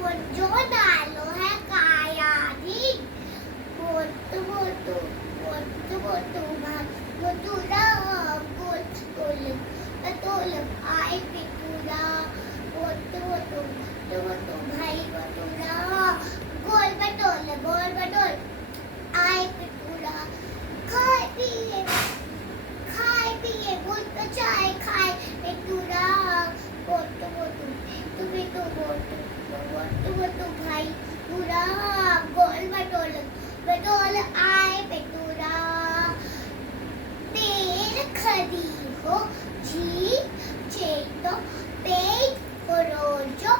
जो डालो है कायानी मोटू मोटू मोटू मोटू मोटू राम गोल गोल गोल आए पिटूरा मोटू मोटू मोटू मोटू भाई मोटू राम गोल बटोल आए पिटूरा खाए पिए बोल तो चाय खाए पिटूरा मोटू मोटू तुम्हें तो मोटू भाई पूरा गोल बटोल आए पेटूरा तेर खदी हो जी चेतो पेट हो रोजो